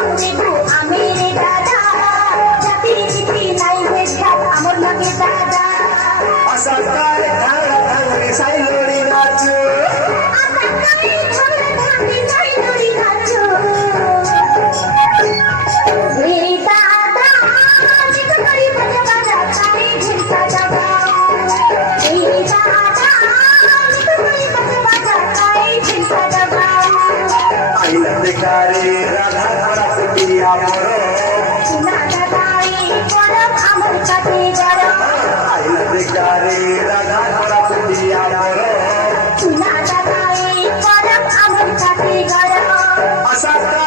বন্ধু আমের দাদা জাতি জিতি নাই বেশাত আমর লাগে দাদা আসাকার ধারা ধারে সাইলড়ি নাচো আসাকাই ঝোল ধানি নাই নড়ি নাচো রে দাদা জিত করি বাজা বাজা কাই ঝিলকা জাগা রে দাদা জিত করি বাজা বাজা কাই ঝিলকা জাগা আইলা বেকারে রাধা ধরা ফুটিয়া বড় না দাদাই করম আমর কাছে যারা আইলা বেকারে রাধা ধরা ফুটিয়া বড় না দাদাই করম আমর কাছে যারা আসাকার